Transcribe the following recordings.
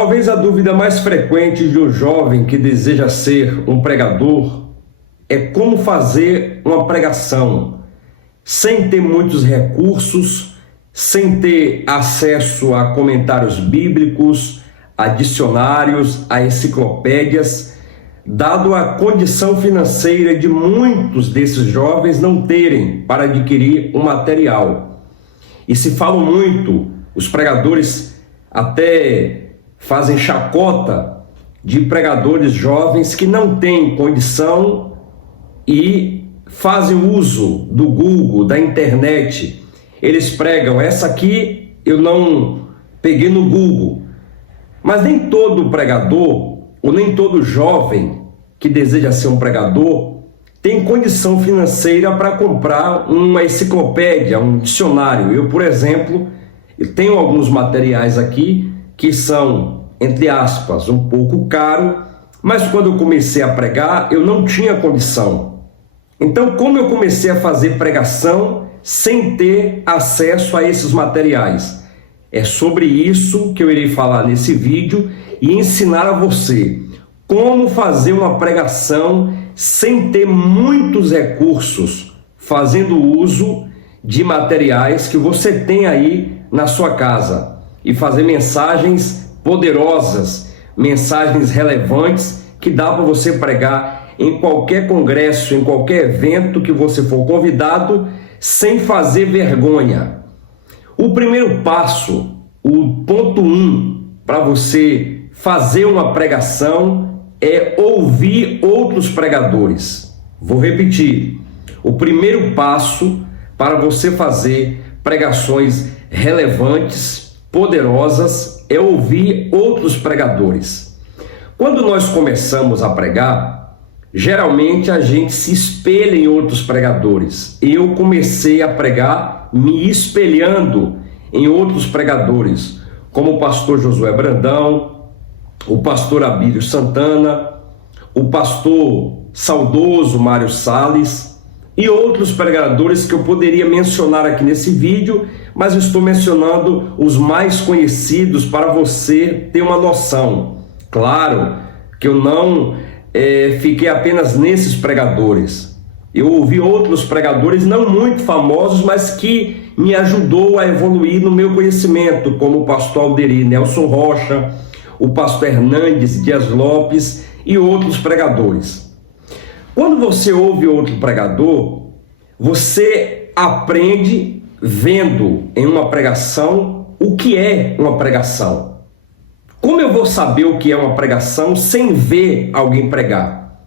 Talvez a dúvida mais frequente de um jovem que deseja ser um pregador é como fazer uma pregação sem ter muitos recursos, sem ter acesso a comentários bíblicos, a dicionários, a enciclopédias, dado a condição financeira de muitos desses jovens não terem para adquirir um material. E se fala muito, os pregadores até fazem chacota de pregadores jovens que não têm condição e fazem uso do Google, da internet. Eles pregam, essa aqui eu não peguei no Google. Mas nem todo pregador, ou nem todo jovem que deseja ser um pregador, tem condição financeira para comprar uma enciclopédia, um dicionário. Eu, por exemplo, tenho alguns materiais aqui que são, entre aspas, um pouco caro, mas quando eu comecei a pregar, eu não tinha condição. Então, como eu comecei a fazer pregação sem ter acesso a esses materiais? É sobre isso que eu irei falar nesse vídeo e ensinar a você como fazer uma pregação sem ter muitos recursos, fazendo uso de materiais que você tem aí na sua casa e fazer mensagens poderosas, mensagens relevantes que dá para você pregar em qualquer congresso, em qualquer evento que você for convidado, sem fazer vergonha. O primeiro passo, o ponto 1 para você fazer uma pregação é ouvir outros pregadores. Vou repetir. O primeiro passo para você fazer pregações relevantes, poderosas, é ouvir outros pregadores. Quando nós começamos a pregar, geralmente a gente se espelha em outros pregadores. Eu comecei a pregar me espelhando em outros pregadores, como o pastor Josué Brandão, o pastor Abílio Santana, o pastor saudoso Mário Salles e outros pregadores que eu poderia mencionar aqui nesse vídeo, mas estou mencionando os mais conhecidos para você ter uma noção. Claro que eu não fiquei apenas nesses pregadores. Eu ouvi outros pregadores não muito famosos, mas que me ajudou a evoluir no meu conhecimento, como o pastor Alderi Nelson Rocha, o pastor Hernandes Dias Lopes e outros pregadores. Quando você ouve outro pregador, você aprende vendo em uma pregação o que é uma pregação. Como eu vou saber o que é uma pregação sem ver alguém pregar?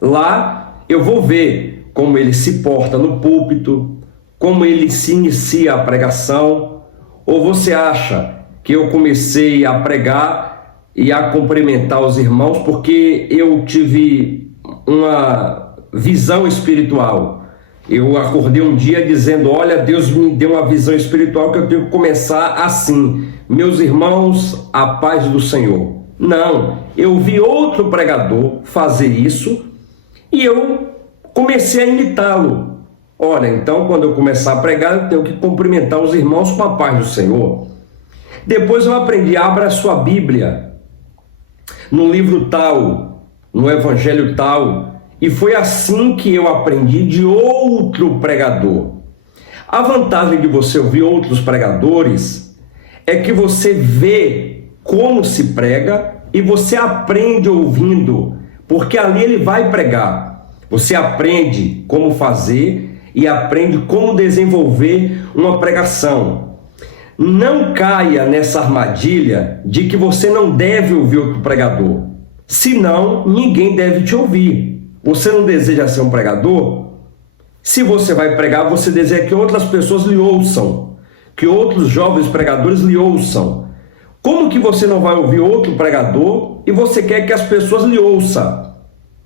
Lá eu vou ver como ele se porta no púlpito, como ele se inicia a pregação. Ou você acha que eu comecei a pregar e a cumprimentar os irmãos porque eu tive uma visão espiritual? Eu acordei um dia dizendo, olha, Deus me deu uma visão espiritual que eu tenho que começar assim. Meus irmãos, a paz do Senhor. Não, eu vi outro pregador fazer isso e eu comecei a imitá-lo. Olha, então quando eu começar a pregar, eu tenho que cumprimentar os irmãos com a paz do Senhor. Depois eu aprendi, abra a sua Bíblia no livro tal, no evangelho tal, e foi assim que eu aprendi de outro pregador. A vantagem de você ouvir outros pregadores é que você vê como se prega e você aprende ouvindo, porque ali ele vai pregar. Você aprende como fazer e aprende como desenvolver uma pregação. Não caia nessa armadilha de que você não deve ouvir outro pregador, senão ninguém deve te ouvir. Você não deseja ser um pregador? Se você vai pregar, você deseja que outras pessoas lhe ouçam, que outros jovens pregadores lhe ouçam. Como que você não vai ouvir outro pregador e você quer que as pessoas lhe ouçam?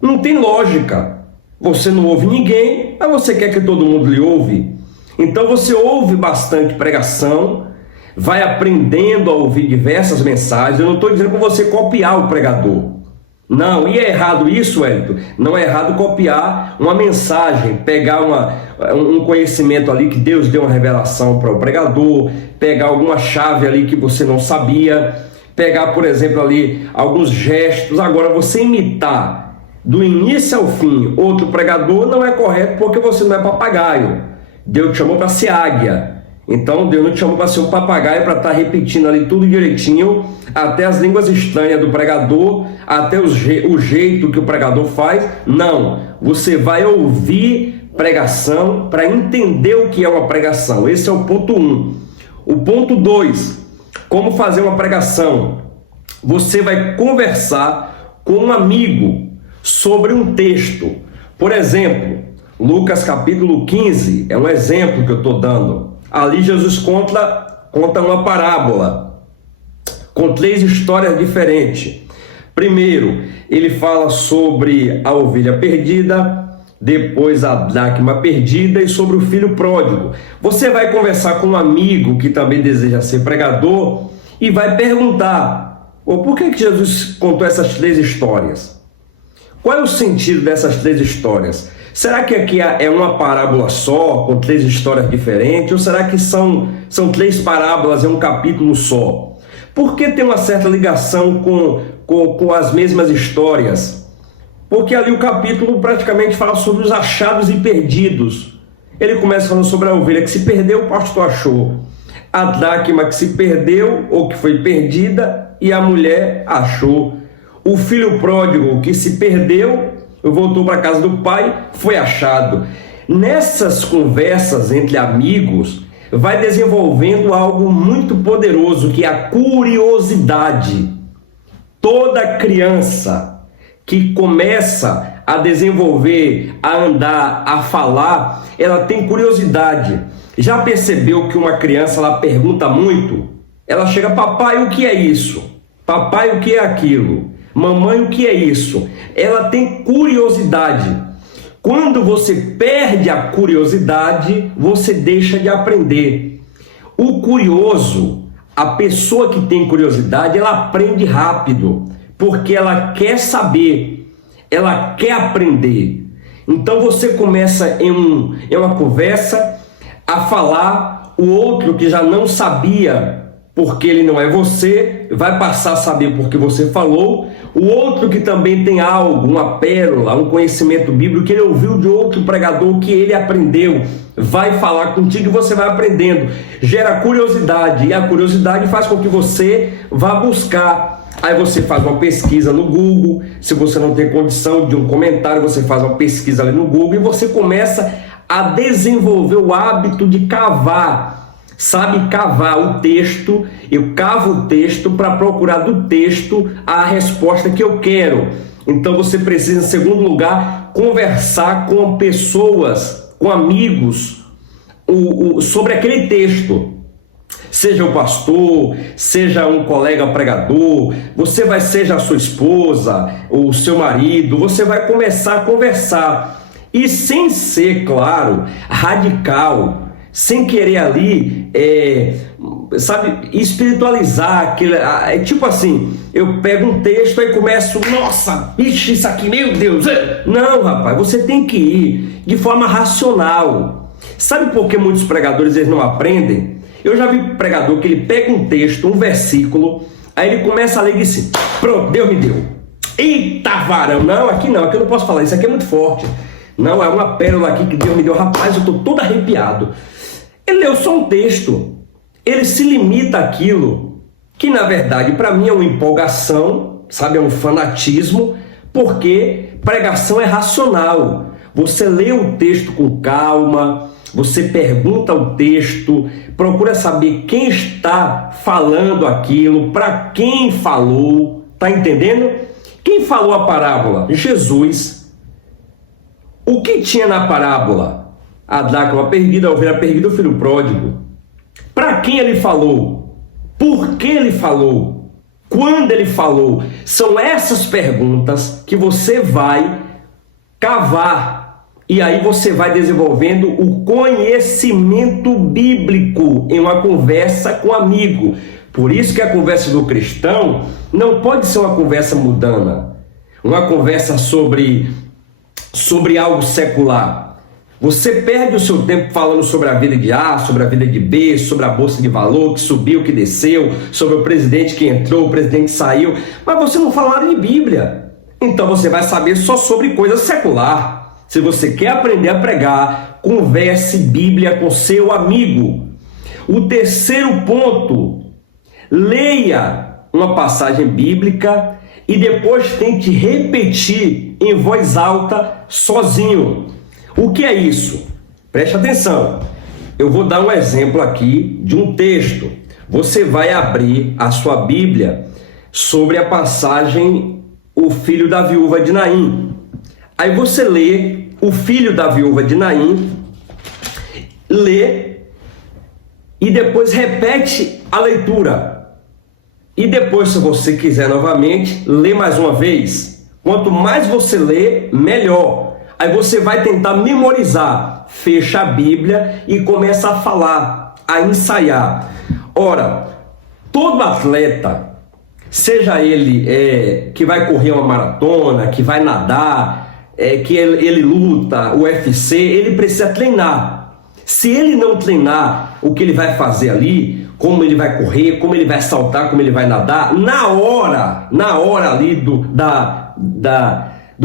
Não tem lógica. Você não ouve ninguém, mas você quer que todo mundo lhe ouve. Então você ouve bastante pregação, vai aprendendo a ouvir diversas mensagens. Eu não estou dizendo para você copiar o pregador. Não, e é errado isso, Wellington? Não é errado copiar uma mensagem, pegar um conhecimento ali que Deus deu uma revelação para o pregador, pegar alguma chave ali que você não sabia, pegar, por exemplo, ali alguns gestos. Agora, você imitar do início ao fim outro pregador não é correto, porque você não é papagaio. Deus te chamou para ser águia. Então Deus não te chamou para ser um papagaio, para estar repetindo ali tudo direitinho, até as línguas estranhas do pregador, até o jeito que o pregador faz. Não, você vai ouvir pregação para entender o que é uma pregação. Esse é o ponto 1. O ponto 2, como fazer uma pregação. Você vai conversar com um amigo sobre um texto. Por exemplo, Lucas capítulo 15 é um exemplo que eu estou dando. Ali Jesus conta uma parábola com 3 histórias diferentes. Primeiro, ele fala sobre a ovelha perdida, depois a dracma perdida e sobre o filho pródigo. Você vai conversar com um amigo que também deseja ser pregador e vai perguntar: por que Jesus contou essas 3 histórias? Qual é o sentido dessas 3 histórias? Será que aqui é uma parábola só, com 3 histórias diferentes? Ou será que são 3 parábolas em um capítulo só? Por que tem uma certa ligação com as mesmas histórias? Porque ali o capítulo praticamente fala sobre os achados e perdidos. Ele começa falando sobre a ovelha que se perdeu, o pastor achou. A dracma que se perdeu ou que foi perdida e a mulher achou. O filho pródigo que se perdeu, voltou para a casa do pai, foi achado. Nessas conversas entre amigos, vai desenvolvendo algo muito poderoso, que é a curiosidade. Toda criança que começa a desenvolver, a andar, a falar, ela tem curiosidade. Já percebeu que uma criança, ela pergunta muito? Ela chega: papai, o que é isso? Papai, o que é aquilo? Mamãe, o que é isso? Ela tem curiosidade. Quando você perde a curiosidade, você deixa de aprender. O curioso, a pessoa que tem curiosidade, ela aprende rápido, porque ela quer saber, ela quer aprender. Então você começa em uma conversa a falar, o outro que já não sabia, porque ele não é você, vai passar a saber porque você falou. O outro que também tem algo, uma pérola, um conhecimento bíblico que ele ouviu de outro pregador, que ele aprendeu, vai falar contigo e você vai aprendendo. Gera curiosidade, e a curiosidade faz com que você vá buscar. Aí você faz uma pesquisa no Google. Se você não tem condição de um comentário, você faz uma pesquisa ali no Google e você começa a desenvolver o hábito de cavar. Sabe cavar o texto? Eu cavo o texto para procurar do texto a resposta que eu quero. Então você precisa, em segundo lugar, conversar com pessoas, com amigos, sobre aquele texto. Seja o pastor, seja um colega pregador, seja a sua esposa, o seu marido, você vai começar a conversar. E sem ser, claro, radical, sem querer ali, espiritualizar, tipo assim, eu pego um texto e começo, nossa, ixi, isso aqui, meu Deus. Não, rapaz, você tem que ir de forma racional. Sabe por que muitos pregadores eles não aprendem? Eu já vi pregador que ele pega um texto, um versículo, aí ele começa a ler e diz assim: pronto, Deus me deu. Eita varão, não, aqui eu não posso falar, isso aqui é muito forte. Não, é uma pérola aqui que Deus me deu. Rapaz, eu estou todo arrepiado. Ele leu só um texto, ele se limita àquilo, que na verdade para mim é uma empolgação, sabe, é um fanatismo, porque pregação é racional. Você lê o texto com calma, você pergunta o texto, procura saber quem está falando aquilo, para quem falou, tá entendendo? Quem falou a parábola? Jesus. O que tinha na parábola? A dracma perdida, a ovelha perdida, o filho pródigo. Para quem ele falou? Por que ele falou? Quando ele falou? São essas perguntas que você vai cavar. E aí você vai desenvolvendo o conhecimento bíblico em uma conversa com um amigo. Por isso que a conversa do cristão não pode ser uma conversa mundana, uma conversa sobre algo secular. Você perde o seu tempo falando sobre a vida de A, sobre a vida de B, sobre a bolsa de valor, que subiu, que desceu, sobre o presidente que entrou, o presidente que saiu, mas você não fala nada de Bíblia. Então você vai saber só sobre coisa secular. Se você quer aprender a pregar, converse Bíblia com seu amigo. O terceiro ponto, leia uma passagem bíblica e depois tente repetir em voz alta, sozinho. O que é isso? Preste atenção. Eu vou dar um exemplo aqui de um texto. Você vai abrir a sua Bíblia sobre a passagem O Filho da Viúva de Naim. Aí você lê O Filho da Viúva de Naim, lê e depois repete a leitura. E depois, se você quiser novamente, lê mais uma vez. Quanto mais você lê, melhor. Aí você vai tentar memorizar, fecha a Bíblia e começa a falar, a ensaiar. Ora, todo atleta, seja ele que vai correr uma maratona, que vai nadar, que ele luta, o UFC, ele precisa treinar. Se ele não treinar o que ele vai fazer ali, como ele vai correr, como ele vai saltar, como ele vai nadar, na hora ali do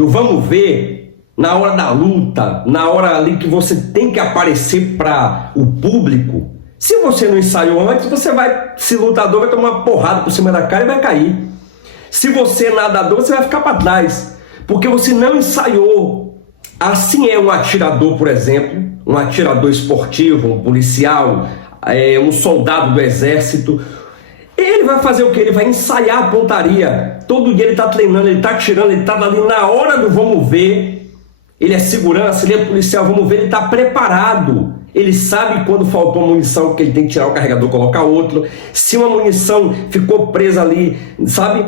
vamos ver, na hora da luta, na hora ali que você tem que aparecer para o público, se você não ensaiou antes, você vai, se lutador, vai tomar uma porrada por cima da cara e vai cair. Se você é nadador, você vai ficar para trás, porque você não ensaiou. Assim é um atirador, por exemplo, um atirador esportivo, um policial, um soldado do exército. Ele vai fazer o que? Ele vai ensaiar a pontaria. Todo dia ele está treinando, ele está atirando, ele está ali na hora do vamos ver. Ele é segurança, ele é policial, vamos ver, ele está preparado. Ele sabe quando faltou munição, que ele tem que tirar o carregador, colocar outro. Se uma munição ficou presa ali, sabe?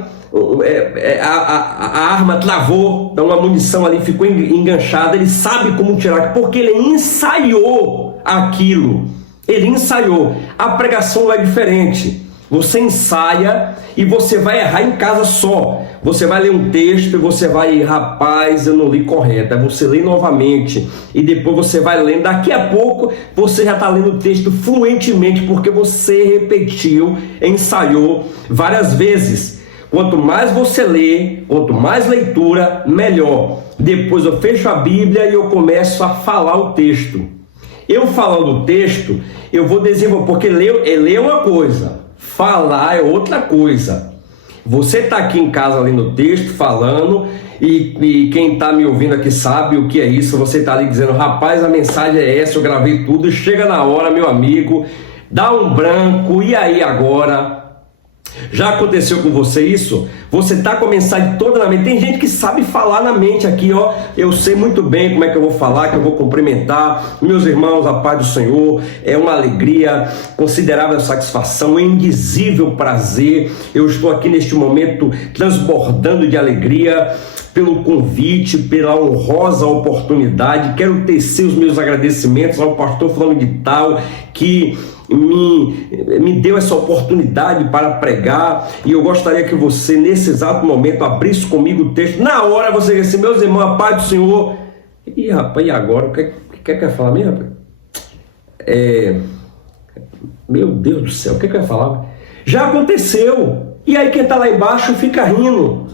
A arma travou, então uma munição ali ficou enganchada, ele sabe como tirar, porque ele ensaiou aquilo. Ele ensaiou. A pregação não é diferente. Você ensaia e você vai errar em casa só. Você vai ler um texto e você vai, rapaz, eu não li correto. Aí você lê novamente e depois você vai lendo. Daqui a pouco você já está lendo o texto fluentemente porque você repetiu, ensaiou várias vezes. Quanto mais você lê, quanto mais leitura, melhor. Depois eu fecho a Bíblia e eu começo a falar o texto. Eu falando o texto, eu vou desenvolver, porque ler é uma coisa, falar é outra coisa. Você está aqui em casa lendo o texto, falando, e quem está me ouvindo aqui sabe o que é isso. Você está ali dizendo, rapaz, a mensagem é essa, eu gravei tudo, chega na hora, meu amigo, dá um branco, e aí agora? Já aconteceu com você isso? Você está com a mensagem toda na mente. Tem gente que sabe falar na mente aqui, ó. Eu sei muito bem como é que eu vou falar, que eu vou cumprimentar meus irmãos, a paz do Senhor. É uma alegria, considerável satisfação, um indizível prazer. Eu estou aqui neste momento transbordando de alegria pelo convite, pela honrosa oportunidade. Quero tecer os meus agradecimentos ao pastor fulano de tal, que me deu essa oportunidade para pregar, e eu gostaria que você nesse exato momento abrisse comigo o texto. Na hora você disse, meus irmãos, a paz do Senhor. E rapaz, e agora? O que quer falar mesmo, rapaz? Meu Deus do céu, o que quer falar? Já aconteceu. E aí quem está lá embaixo fica rindo.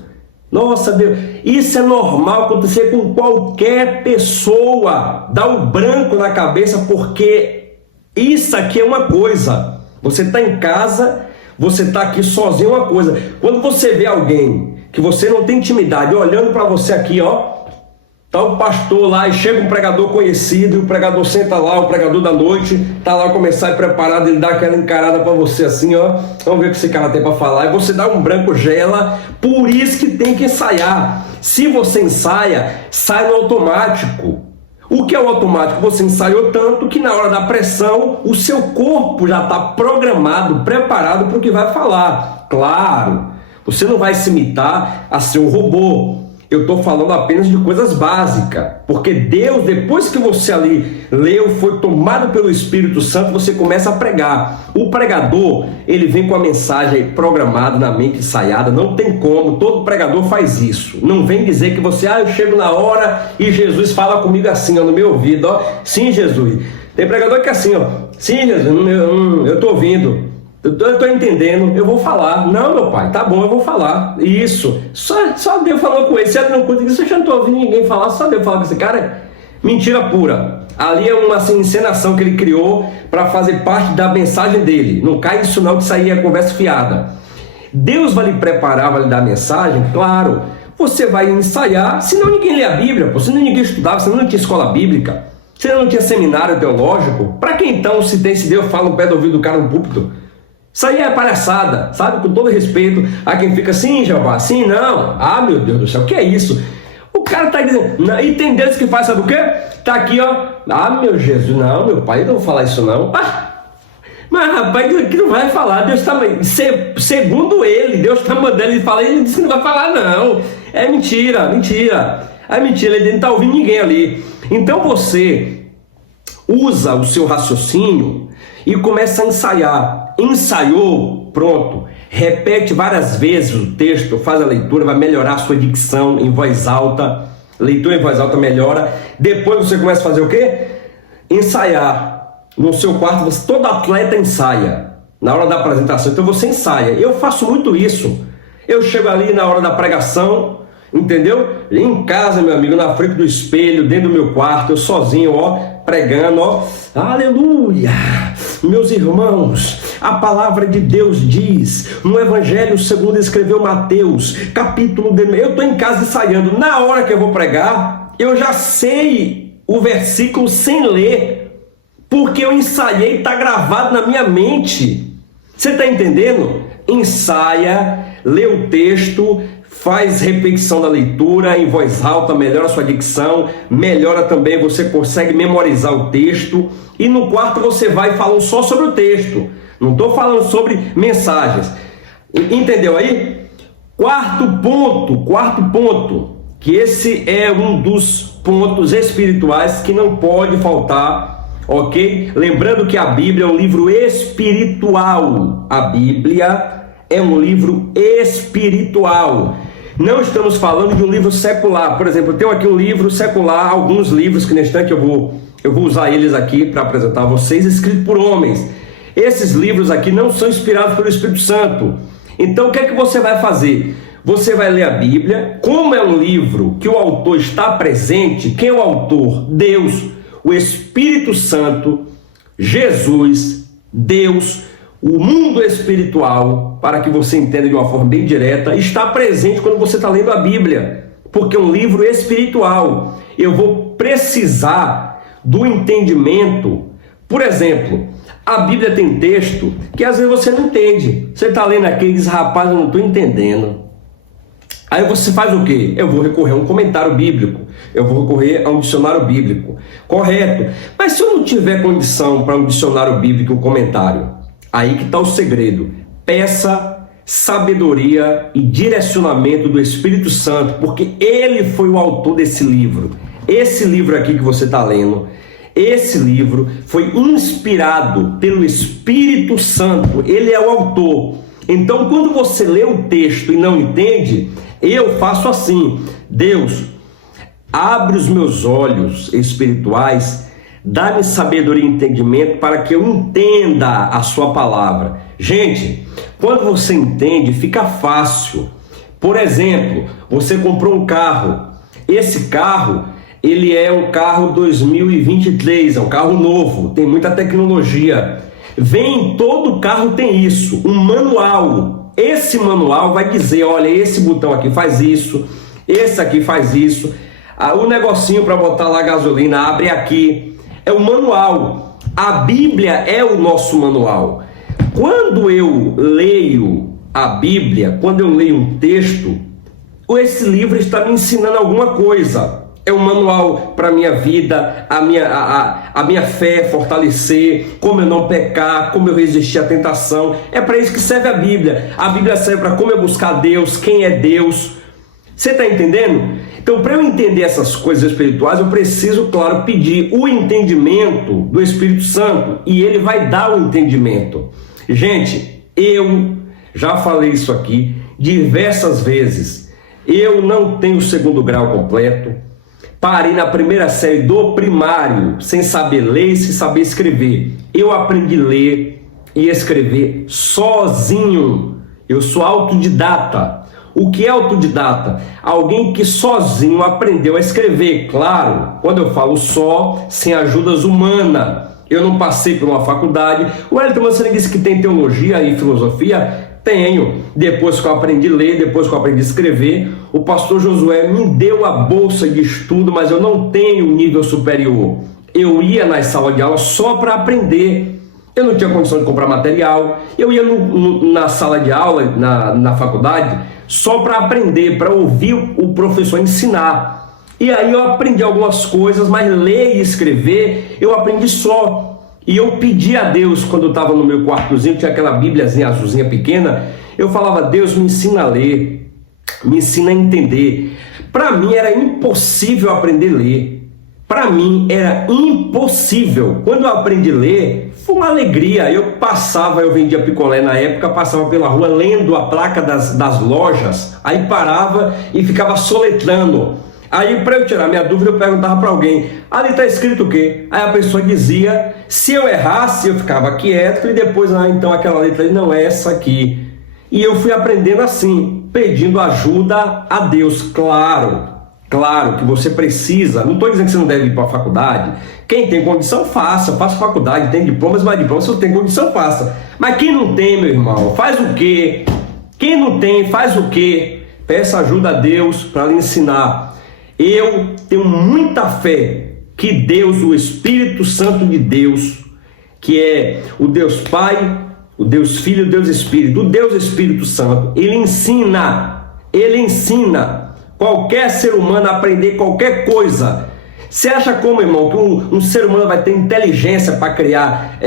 Nossa Deus, isso é normal acontecer com qualquer pessoa. Dá um branco na cabeça, porque isso aqui é uma coisa. Você está em casa, você está aqui sozinho, é uma coisa. Quando você vê alguém que você não tem intimidade, olhando para você aqui, ó, tá o pastor lá e chega um pregador conhecido, e o pregador senta lá, o pregador da noite, tá lá começar preparado, ele dá aquela encarada para você assim, ó, vamos ver o que esse cara tem para falar, e você dá um branco, gela. Por isso que tem que ensaiar. Se você ensaia, sai no automático. O que é o automático? Você ensaiou tanto que na hora da pressão o seu corpo já está programado, preparado para o que vai falar. Claro, você não vai se imitar a ser um robô. Eu estou falando apenas de coisas básicas, porque Deus, depois que você ali leu, foi tomado pelo Espírito Santo, você começa a pregar. O pregador, ele vem com a mensagem programada na mente, ensaiada, não tem como, todo pregador faz isso. Não vem dizer que você, eu chego na hora e Jesus fala comigo assim, no meu ouvido, sim, Jesus. Tem pregador que é assim, sim, Jesus, eu estou ouvindo. Eu estou entendendo, eu vou falar. Não, meu pai, tá bom, eu vou falar. Isso. Só Deus falou com ele. Se ele não curte isso, eu já não estou ouvindo ninguém falar. Só Deus falar com esse cara. Mentira pura. Ali é uma encenação que ele criou para fazer parte da mensagem dele. Não cai isso não, que isso aí é conversa fiada. Deus vai lhe preparar, vai lhe dar a mensagem, claro. Você vai ensaiar, senão ninguém lê a Bíblia, senão ninguém estudava, senão não tinha escola bíblica, senão não tinha seminário teológico. Para que então, se Deus fala no pé do ouvido do cara no púlpito? Isso aí é palhaçada, sabe? Com todo respeito a quem fica assim, Jeová, assim, não. Meu Deus do céu, o que é isso? O cara tá dizendo, não, e tem Deus que faz, sabe o quê? Tá aqui, meu Jesus, não, meu pai, eu não vou falar isso não. Mas rapaz, que não vai falar, Deus tá, segundo ele, Deus tá mandando ele falar, ele disse que não vai falar não. É mentira. É mentira, ele não tá ouvindo ninguém ali. Então você usa o seu raciocínio e começa a ensaiar. Ensaiou, pronto. Repete várias vezes o texto, faz a leitura, vai melhorar a sua dicção em voz alta. Leitura em voz alta melhora. Depois você começa a fazer o quê? Ensaiar. No seu quarto, todo atleta ensaia. Na hora da apresentação, então você ensaia. Eu faço muito isso. Eu chego ali na hora da pregação, entendeu? Em casa, meu amigo, na frente do espelho, dentro do meu quarto, eu sozinho, pregando, aleluia, meus irmãos, a palavra de Deus diz, no Evangelho segundo escreveu Mateus, capítulo de... Eu estou em casa ensaiando, na hora que eu vou pregar, eu já sei o versículo sem ler, porque eu ensaiei, está gravado na minha mente. Você está entendendo? Ensaia, lê o texto, faz repetição da leitura em voz alta, melhora a sua dicção, melhora também, você consegue memorizar o texto, e no quarto você vai falando só sobre o texto, não estou falando sobre mensagens, entendeu aí? Quarto ponto, que esse é um dos pontos espirituais que não pode faltar, ok? Lembrando que a Bíblia é um livro espiritual, a Bíblia é um livro espiritual. Não estamos falando de um livro secular. Por exemplo, eu tenho aqui um livro secular, alguns livros que nesse instante eu vou usar eles aqui para apresentar a vocês, escritos por homens. Esses livros aqui não são inspirados pelo Espírito Santo. Então o que é que você vai fazer? Você vai ler a Bíblia, como é um livro que o autor está presente, quem é o autor? Deus, o Espírito Santo, Jesus, Deus, o mundo espiritual, para que você entenda de uma forma bem direta, está presente quando você está lendo a Bíblia, porque é um livro espiritual. Eu vou precisar do entendimento. Por exemplo, a Bíblia tem texto que às vezes você não entende. Você está lendo aqui e diz, rapaz, eu não estou entendendo. Aí você faz o quê? Eu vou recorrer a um comentário bíblico, eu vou recorrer a um dicionário bíblico. Correto. Mas se eu não tiver condição para um dicionário bíblico, um comentário, aí que está o segredo. Peça sabedoria e direcionamento do Espírito Santo, porque ele foi o autor desse livro. Esse livro aqui que você está lendo, esse livro foi inspirado pelo Espírito Santo. Ele é o autor. Então, quando você lê o texto e não entende, eu faço assim: Deus, abre os meus olhos espirituais, dá-me sabedoria e entendimento para que eu entenda a sua palavra. Gente, quando você entende, fica fácil. Por exemplo, você comprou um carro. Esse carro, ele é um carro 2023, é um carro novo, tem muita tecnologia. Vem, todo carro tem isso, um manual. Esse manual vai dizer, olha, esse botão aqui faz isso, esse aqui faz isso. O negocinho para botar lá a gasolina, abre aqui. É o manual. A Bíblia é o nosso manual. Quando eu leio a Bíblia, quando eu leio um texto, esse livro está me ensinando alguma coisa. É um manual para a minha vida, a minha fé fortalecer, como eu não pecar, como eu resistir à tentação. É para isso que serve a Bíblia. A Bíblia serve para como eu buscar Deus, quem é Deus. Você está entendendo? Então, para eu entender essas coisas espirituais, eu preciso, claro, pedir o entendimento do Espírito Santo, e ele vai dar o entendimento. Gente, eu já falei isso aqui diversas vezes. Eu não tenho o segundo grau completo. Parei na primeira série do primário, sem saber ler e sem saber escrever. Eu aprendi a ler e escrever sozinho. Eu sou autodidata. O que é autodidata? Alguém que sozinho aprendeu a escrever. Claro, quando eu falo só, sem ajudas humanas. Eu não passei por uma faculdade. O Wellington Mancini disse que tem teologia e filosofia. Tenho. Depois que eu aprendi a ler, depois que eu aprendi a escrever, o pastor Josué me deu a bolsa de estudo, mas eu não tenho nível superior. Eu ia nas salas de aula só para aprender. Eu não tinha condição de comprar material. Eu ia na sala de aula, na faculdade, só para aprender, para ouvir o professor ensinar. E aí eu aprendi algumas coisas, mas ler e escrever eu aprendi só. E eu pedi a Deus, quando eu estava no meu quartozinho, tinha aquela bíbliazinha azulzinha pequena, eu falava: Deus, me ensina a ler, me ensina a entender. Para mim era impossível aprender a ler. Para mim era impossível. Quando eu aprendi a ler, foi uma alegria. Eu vendia picolé na época, passava pela rua lendo a placa das lojas, aí parava e ficava soletrando. Aí, para eu tirar minha dúvida, eu perguntava para alguém: ali está escrito o quê? Aí a pessoa dizia. Se eu errasse, eu ficava quieto e depois, então aquela letra ali não é essa aqui. E eu fui aprendendo assim, pedindo ajuda a Deus. Claro que você precisa. Não estou dizendo que você não deve ir para a faculdade. Quem tem condição, faça faculdade. Tem diplomas, mas diploma, se você tem condição, faça. Mas quem não tem, meu irmão, faz o quê? Quem não tem, faz o quê? Peça ajuda a Deus para lhe ensinar. Eu tenho muita fé que Deus, o Espírito Santo de Deus, que é o Deus Pai, o Deus Filho, o Deus Espírito, o Deus Espírito Santo, ele ensina qualquer ser humano a aprender qualquer coisa. Você acha como, irmão, que um ser humano vai ter inteligência para criar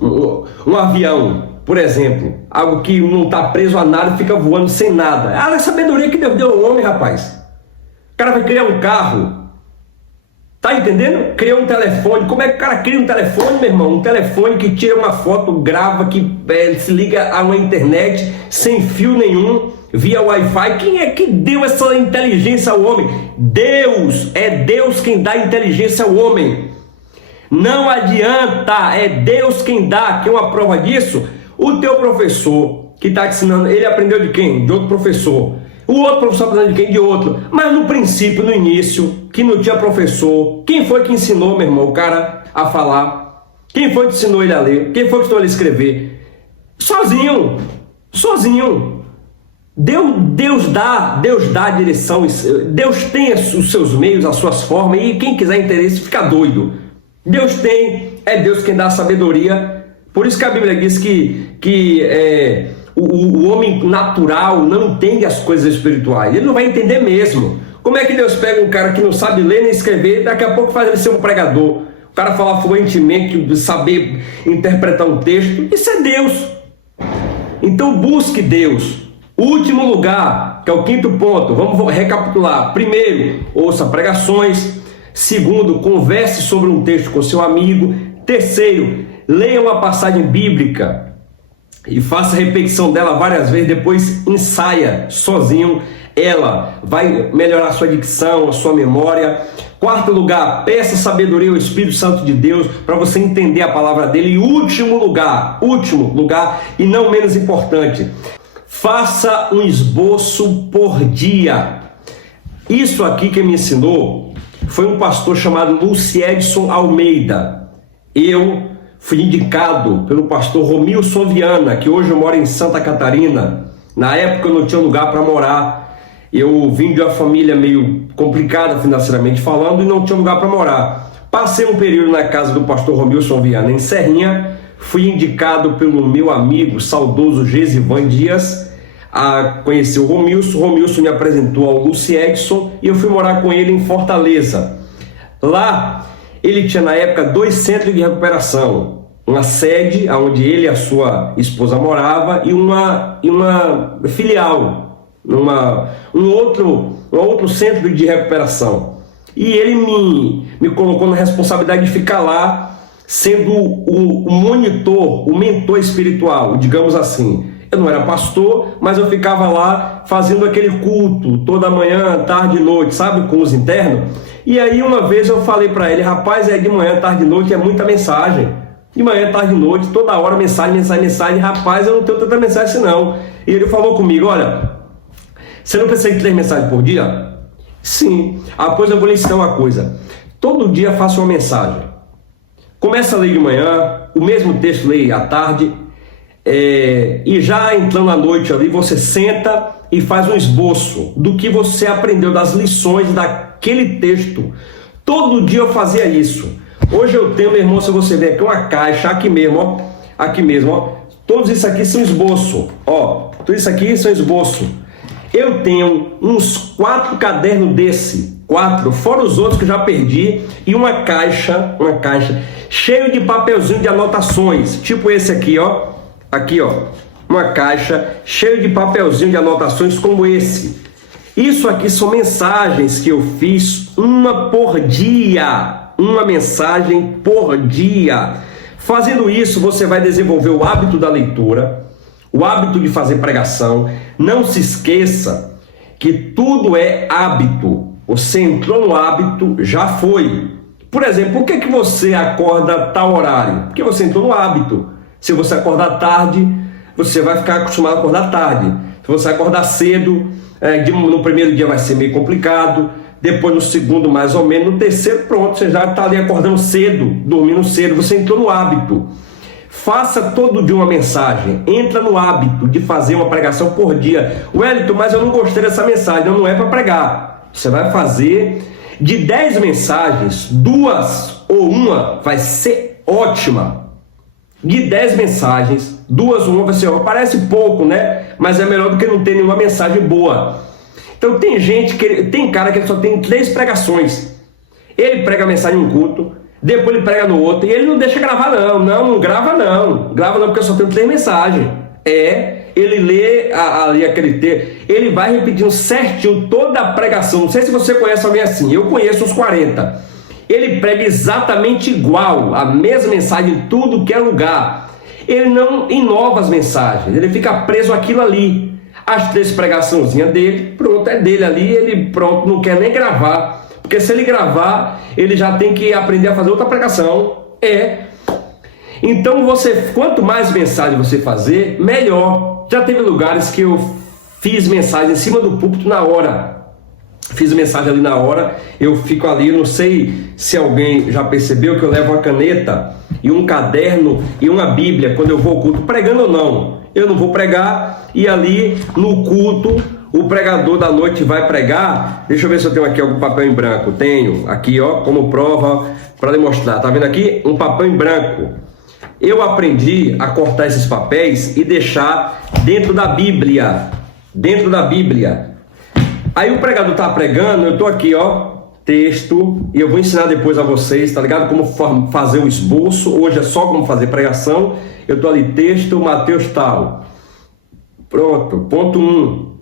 um avião, por exemplo, algo que não está preso a nada e fica voando sem nada? Ah, a sabedoria que Deus deu ao homem, rapaz. O cara vai criar um carro. Tá entendendo? Criar um telefone. Como é que o cara cria um telefone, meu irmão? Um telefone que tira uma foto, grava, que se liga a uma internet sem fio nenhum, via Wi-Fi. Quem é que deu essa inteligência ao homem? Deus! É Deus quem dá inteligência ao homem. Não adianta, é Deus quem dá. Quer uma prova disso? O teu professor que está te ensinando, ele aprendeu de quem? De outro professor. O outro professor aprendeu de quem? De outro. Mas no princípio, no início, que não tinha professor, quem foi que ensinou, meu irmão, o cara a falar? Quem foi que ensinou ele a ler? Quem foi que ensinou ele a escrever? Sozinho. Deus dá a direção, Deus tem os seus meios, as suas formas, e quem quiser interesse fica doido. Deus tem, é Deus quem dá a sabedoria. Por isso que a Bíblia diz que o homem natural não entende as coisas espirituais. Ele não vai entender mesmo. Como é que Deus pega um cara que não sabe ler nem escrever e daqui a pouco faz ele ser um pregador? O cara falar fluentemente, saber interpretar um texto. Isso é Deus. Então busque Deus. O último lugar, que é o quinto ponto, vamos recapitular. Primeiro, ouça pregações. Segundo, converse sobre um texto com seu amigo. Terceiro, leia uma passagem bíblica e faça a repetição dela várias vezes, depois ensaia sozinho. Ela vai melhorar a sua dicção, a sua memória. Quarto lugar, peça sabedoria ao Espírito Santo de Deus para você entender a palavra dele. E último lugar, e não menos importante, faça um esboço por dia. Isso aqui que me ensinou foi um pastor chamado Lúcio Edson Almeida. Eu fui indicado pelo pastor Romilson Viana, que hoje eu moro em Santa Catarina. Na época eu não tinha lugar para morar. Eu vim de uma família meio complicada financeiramente falando e não tinha lugar para morar. Passei um período na casa do pastor Romilson Viana em Serrinha. Fui indicado pelo meu amigo saudoso Gesivan Dias a conhecer o Romilson. O Romilson me apresentou ao Lúcio Edson e eu fui morar com ele em Fortaleza. Lá ele tinha na época 2 centros de recuperação, uma sede onde ele e a sua esposa morava e uma filial. um outro centro de recuperação. E ele me colocou na responsabilidade de ficar lá, sendo o monitor, o mentor espiritual, digamos assim. Eu não era pastor, mas eu ficava lá fazendo aquele culto toda manhã, tarde e noite, sabe, com os internos. E aí uma vez eu falei para ele: rapaz, de manhã, tarde e noite é muita mensagem. De manhã, tarde e noite, toda hora mensagem, rapaz, eu não tenho tanta mensagem assim não. E ele falou comigo: olha, você não precisa de 3 mensagens por dia? Sim. Pois eu vou lhe ensinar uma coisa. Todo dia faça uma mensagem. Começa a ler de manhã, o mesmo texto leia à tarde, e já entrando à noite ali, você senta e faz um esboço do que você aprendeu, das lições daquele texto. Todo dia eu fazia isso. Hoje eu tenho, meu irmão, se você ver aqui, uma caixa, aqui mesmo, ó. Todos isso aqui são esboço, ó. Tudo isso aqui são esboço. Eu tenho uns 4 cadernos desse, 4, fora os outros que eu já perdi, e uma caixa cheio de papelzinho de anotações, tipo esse aqui, ó. Aqui, ó, uma caixa cheio de papelzinho de anotações como esse. Isso aqui são mensagens que eu fiz, uma por dia. Uma mensagem por dia. Fazendo isso, você vai desenvolver o hábito da leitura, o hábito de fazer pregação. Não se esqueça que tudo é hábito. Você entrou no hábito, já foi. Por exemplo, por que você acorda a tal horário? Porque você entrou no hábito. Se você acordar tarde, você vai ficar acostumado a acordar tarde. Se você acordar cedo, no primeiro dia vai ser meio complicado. Depois no segundo mais ou menos, no terceiro pronto, você já está ali acordando cedo, dormindo cedo, você entrou no hábito. Faça todo dia uma mensagem, entra no hábito de fazer uma pregação por dia. Wellington, mas eu não gostei dessa mensagem, não é para pregar. Você vai fazer de 10 mensagens, 2 ou 1 vai ser ótima. De 10 mensagens, 2 ou 1 vai ser ótima. Parece pouco, né? Mas é melhor do que não ter nenhuma mensagem boa. Então tem cara que só tem 3 pregações. Ele prega a mensagem em um culto, depois ele prega no outro, e ele não deixa gravar não grava não. Grava não, porque eu só tenho 3 mensagens. Ele lê ali aquele texto, ele vai repetindo certinho toda a pregação. Não sei se você conhece alguém assim, eu conheço uns 40. Ele prega exatamente igual, a mesma mensagem em tudo que é lugar. Ele não inova as mensagens, ele fica preso àquilo ali. As 3 pregaçãozinhas dele, pronto, é dele ali, ele pronto, não quer nem gravar, porque se ele gravar, ele já tem que aprender a fazer outra pregação. Então quanto mais mensagem você fazer, melhor. Já teve lugares que eu fiz mensagem em cima do púlpito na hora. Fiz mensagem ali na hora, eu fico ali, não sei se alguém já percebeu que eu levo uma caneta e um caderno e uma Bíblia quando eu vou ao culto, pregando ou não. Eu não vou pregar, e ali no culto o pregador da noite vai pregar. Deixa eu ver se eu tenho aqui algum papel em branco. Tenho aqui, ó, como prova para demonstrar. Tá vendo aqui? Um papel em branco. Eu aprendi a cortar esses papéis e deixar dentro da Bíblia. Aí o pregador tá pregando, eu tô aqui, ó, texto, e eu vou ensinar depois a vocês, tá ligado? Como fazer o esboço. Hoje é só como fazer pregação. Eu tô ali, texto, Mateus tal. Pronto, ponto 1,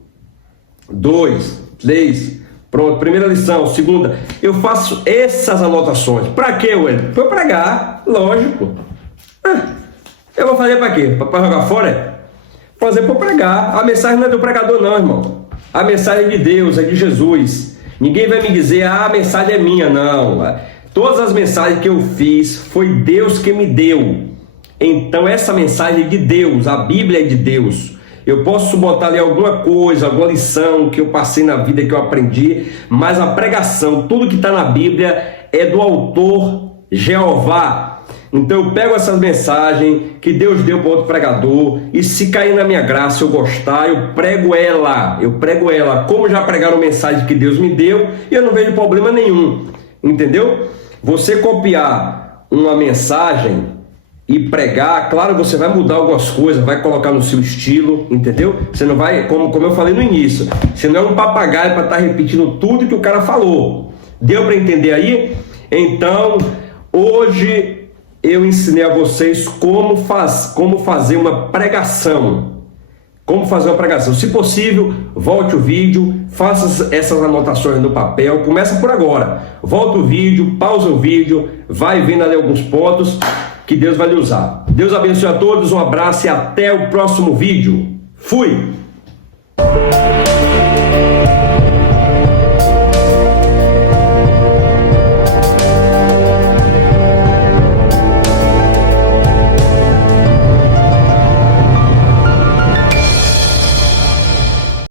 2, 3, pronto, primeira lição, segunda. Eu faço essas anotações. Pra quê, Wellington? Pra eu pregar, lógico. Eu vou fazer pra quê? Pra jogar fora? Fazer pra pregar. A mensagem não é do pregador não, irmão. A mensagem é de Deus, é de Jesus. Ninguém vai me dizer, a mensagem é minha, não. Todas as mensagens que eu fiz, foi Deus que me deu. Então essa mensagem é de Deus, a Bíblia é de Deus. Eu posso botar ali alguma coisa, alguma lição que eu passei na vida, que eu aprendi, mas a pregação, tudo que está na Bíblia é do autor Jeová. Então eu pego essas mensagens que Deus deu para outro pregador, e se cair na minha graça, eu gostar, eu prego ela. Como já pregaram mensagem que Deus me deu, e eu não vejo problema nenhum, entendeu? Você copiar uma mensagem e pregar, claro, você vai mudar algumas coisas, vai colocar no seu estilo, entendeu? Você não vai, como eu falei no início, você não é um papagaio para estar repetindo tudo que o cara falou. Deu para entender aí? Então, hoje eu ensinei a vocês como fazer uma pregação. como fazer uma pregação. Se possível, volte o vídeo, faça essas anotações no papel, começa por agora. Volta o vídeo, pausa o vídeo, vai vendo ali alguns pontos que Deus vai lhe usar. Deus abençoe a todos, um abraço e até o próximo vídeo. Fui!